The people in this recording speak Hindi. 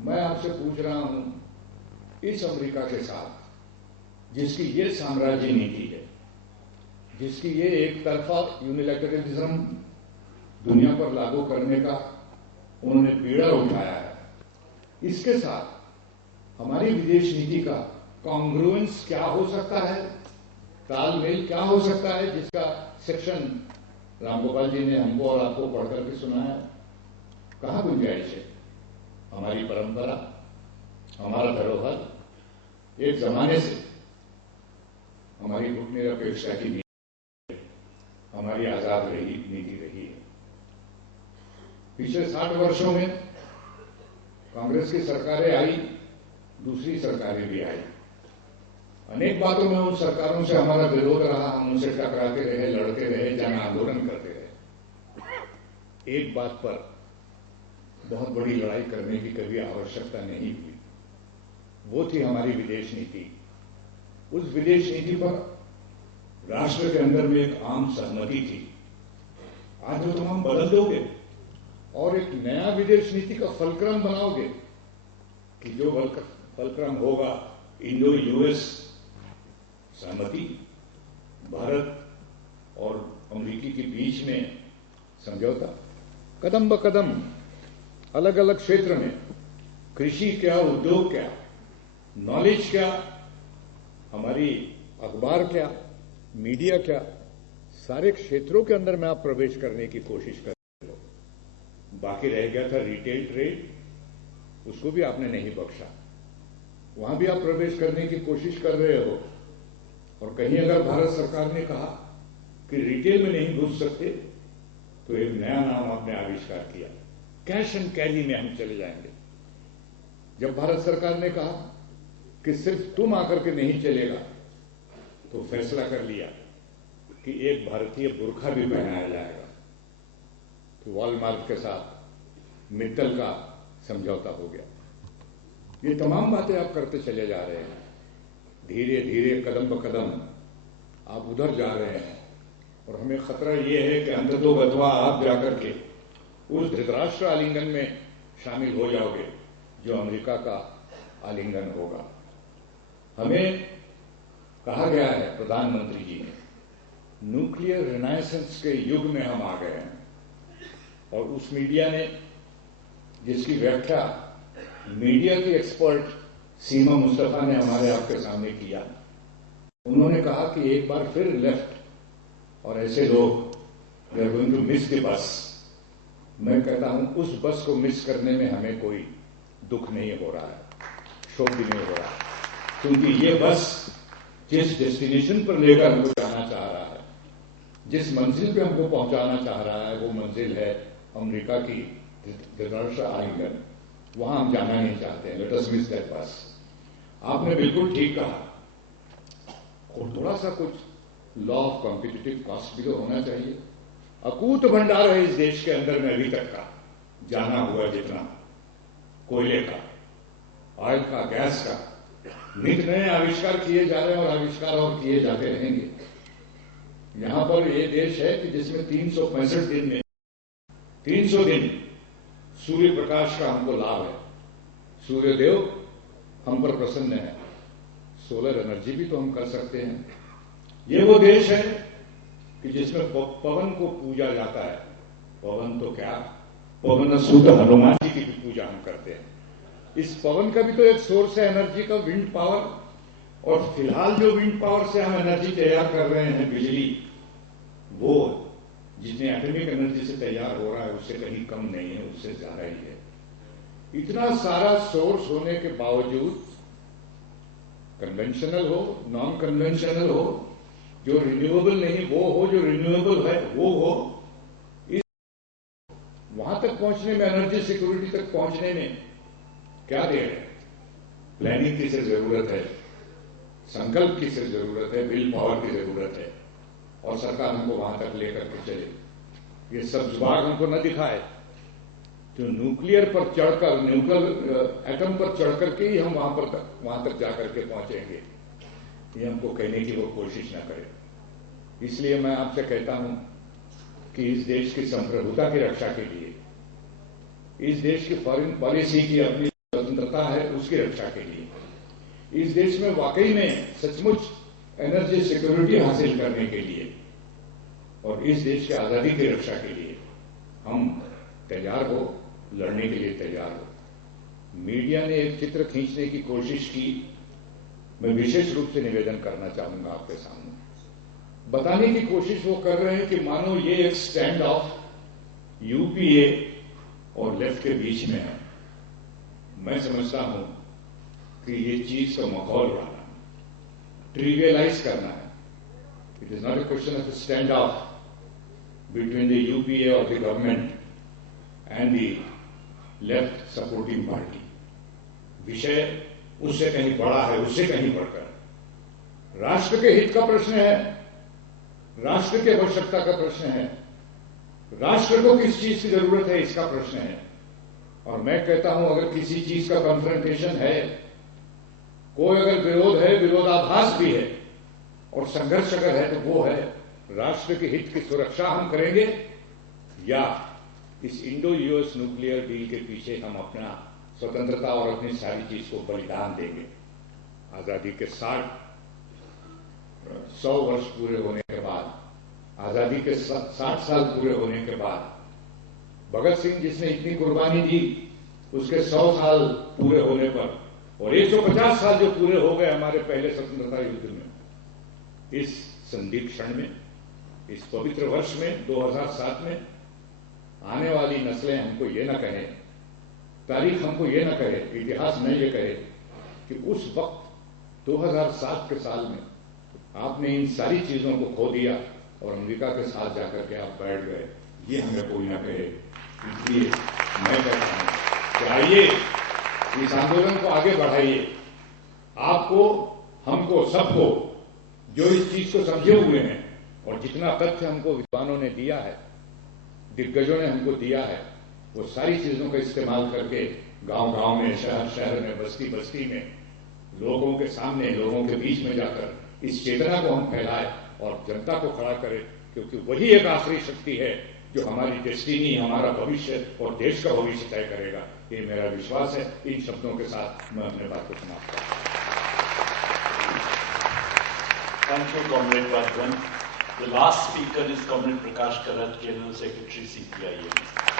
मैं आपसे पूछ रहा हूं, इस अमेरिका के साथ जिसकी ये साम्राज्य नीति है, जिसकी ये एक तरफा यूनिलैटरलिज्म दुनिया पर लागू करने का उन्होंने बीड़ा उठाया है, इसके साथ हमारी विदेश नीति का कॉन्ग्रुएंस क्या हो सकता है, तालमेल क्या हो सकता है, जिसका सेक्शन रामगोपाल जी ने हमको और आपको पढ़ करके सुनाया। कहां गुंजाइश है? हमारी परंपरा, हमारा धरोहर एक जमाने से हमारी गुटनिरपेक्षता की नीति, हमारी आजाद नीति रही है। पिछले 60 वर्षों में कांग्रेस की सरकारें आई, दूसरी सरकारें भी आई। अनेक बातों में उन सरकारों से हमारा विरोध रहा, हम उनसे टकराते रहे, लड़ते रहे, जन आंदोलन करते रहे। एक बात पर बहुत बड़ी लड़ाई करने की कभी आवश्यकता नहीं हुई, वो थी हमारी विदेश नीति। उस विदेश नीति पर राष्ट्र के अंदर में एक आम सहमति थी। आज वो तुम बदल दोगे और एक नया विदेश नीति का फलक्रम बनाओगे कि जो फलक्रम होगा इंडो यूएस सहमति, भारत और अमेरिकी के बीच में समझौता, कदम ब कदम अलग अलग क्षेत्र में, कृषि क्या, उद्योग क्या, नॉलेज क्या, हमारी अखबार क्या, मीडिया क्या, सारे क्षेत्रों के अंदर में आप प्रवेश करने की कोशिश कर रहे हो। बाकी रह गया था रिटेल ट्रेड, उसको भी आपने नहीं बख्शा, वहां भी आप प्रवेश करने की कोशिश कर रहे हो। और कहीं अगर भारत सरकार ने कहा कि रिटेल में नहीं घुस सकते, तो एक नया नाम आपने आविष्कार किया, कैश एंड कैरी में हम चले जाएंगे। जब भारत सरकार ने कहा कि सिर्फ तुम आकर के नहीं चलेगा, तो फैसला कर लिया कि एक भारतीय बुर्खा भी पहनाया जाएगा। तो वॉलमार्ट के साथ मित्तल का समझौता हो गया। ये तमाम बातें आप करते चले जा रहे हैं, धीरे धीरे कदम ब कदम आप उधर जा रहे हैं। और हमें खतरा ये है कि अंततोगत्वा आप जाकर के उस धृतराष्ट्र आलिंगन में शामिल हो जाओगे जो अमेरिका का आलिंगन होगा। हमें कहा गया है प्रधानमंत्री जी ने, न्यूक्लियर रिनाइसेंस के युग में हम आ गए हैं। और उस मीडिया ने, जिसकी व्याख्या मीडिया की एक्सपर्ट सीमा मुस्तफा ने हमारे आपके सामने किया, उन्होंने कहा कि एक बार फिर लेफ्ट और ऐसे लोग they are going to miss the bus. मैं कहता हूं उस बस को मिस करने में हमें कोई दुख नहीं हो रहा है, शोक भी नहीं हो रहा है, क्योंकि ये बस जिस डेस्टिनेशन पर लेकर हमको जाना चाह रहा है, जिस मंजिल पे हमको पहुंचाना चाह रहा है, वो मंजिल है अमेरिका की धृतराष्ट्र आलिंगन। वहां हम जाना नहीं चाहते हैं। लेट अस मिस दैट बस। आपने बिल्कुल ठीक कहा, और थोड़ा सा कुछ लॉ ऑफ कॉम्पिटिटिव कॉस्ट भी तो होना चाहिए। अकूत भंडार है इस देश के अंदर में अभी तक का, जाना हुआ जितना, कोयले का, ऑयल का, गैस का, नित नए आविष्कार किए जा रहे हैं और आविष्कार और किए जाते रहेंगे। यहां पर यह देश है कि जिसमें 365 दिन में 300 दिन सूर्य प्रकाश का हमको लाभ है। सूर्यदेव हम पर प्रसन्न है, सोलर एनर्जी भी तो हम कर सकते हैं। ये वो देश है कि जिसमें पवन को पूजा जाता है। पवन तो क्या, पवन सुत हनुमान जी की भी पूजा हम करते हैं। इस पवन का भी तो एक सोर्स है एनर्जी का, विंड पावर। और फिलहाल जो विंड पावर से हम एनर्जी तैयार कर रहे हैं, बिजली, वो जितने एटॉमिक एनर्जी से तैयार हो रहा है उससे कहीं कम नहीं है, उससे ज्यादा ही है। इतना सारा सोर्स होने के बावजूद, कन्वेंशनल हो, नॉन कन्वेंशनल हो, जो रिन्यूएबल नहीं वो हो, जो रिन्यूएबल है वो हो, इस वहां तक पहुंचने में, एनर्जी सिक्योरिटी तक पहुंचने में क्या देर है? प्लानिंग की से जरूरत है, संकल्प की से जरूरत है, विल पावर की जरूरत है, और सरकार हमको वहां तक लेकर के चले। ये सब जुबान हमको न दिखाए तो न्यूक्लियर पर चढ़कर, न्यूक्लियर एटम पर चढ़कर के ही हम वहां तक जाकर के पहुंचेंगे, ये हमको कहने की वो कोशिश न करे। इसलिए मैं आपसे कहता हूं कि इस देश की संप्रभुता की रक्षा के लिए, इस देश की फॉरेन पॉलिसी की, अपनी स्वतंत्रता है उसकी रक्षा के लिए, इस देश में वाकई में सचमुच एनर्जी सिक्योरिटी हासिल करने के लिए और इस देश की आजादी की रक्षा के लिए हम तैयार हो, लड़ने के लिए तैयार हो। मीडिया ने एक चित्र खींचने की कोशिश की, मैं विशेष रूप से निवेदन करना चाहूंगा आपके सामने। बताने की कोशिश वो कर रहे हैं कि मानो ये एक स्टैंड ऑफ यूपीए और लेफ्ट के बीच में है। मैं समझता हूं कि ये चीज का माहौल उड़ाना, ट्रिवियलाइज करना है। It is not a question of stand off between the UPA और the government and the left supporting party. विषय उससे कहीं बड़ा है, उससे कहीं बढ़कर राष्ट्र के हित का प्रश्न है, राष्ट्र की आवश्यकता का प्रश्न है, राष्ट्र को किस चीज की जरूरत है इसका प्रश्न है। और मैं कहता हूं अगर किसी चीज का कन्फ्रंटेशन है, कोई अगर विरोध है, विरोधाभास भी है और संघर्ष अगर है तो वो है राष्ट्र के हित की सुरक्षा हम करेंगे या इस इंडो यूएस न्यूक्लियर डील के पीछे हम अपना स्वतंत्रता और अपनी सारी चीज को बलिदान देंगे। आजादी के 100 वर्ष पूरे होने के बाद, आजादी के 60 साल पूरे होने के बाद, भगत सिंह जिसने इतनी कुर्बानी दी उसके 100 साल पूरे होने पर और 150 साल जो पूरे हो गए हमारे पहले स्वतंत्रता युद्ध में, इस संदिग्ध क्षण में, इस पवित्र वर्ष में 2007 में आने वाली नस्लें हमको ये न कहें, तारीख हमको ये न कहे, इतिहास न ये कहे कि उस वक्त 2007 के साल में आपने इन सारी चीजों को खो दिया और अमेरिका के साथ जाकर के आप बैठ गए, ये हमें कोई ना कहे। इसलिए मैं कहता हूं कि आइए इस आंदोलन को आगे बढ़ाइए। आपको, हमको, सबको जो इस चीज को समझे हुए हैं और जितना तथ्य हमको विद्वानों ने दिया है, दिग्गजों ने हमको दिया है, वो सारी चीजों का इस्तेमाल करके गांव-गांव में, शहर-शहर में, बस्ती-बस्ती में लोगों के सामने, लोगों के बीच में जाकर इस चेतना को हम फैलाएं और जनता को खड़ा करें, क्योंकि वही एक आखिरी शक्ति है जो हमारी डेस्टिनी, हमारा भविष्य और देश का भविष्य तय करेगा। ये मेरा विश्वास है। इन शब्दों के साथ मैं अपने बात को समाप्त करता हूं। Thank you, Comrade Bhagwan. The last speaker is Comrade Prakash Karat, General Secretary, CPIM.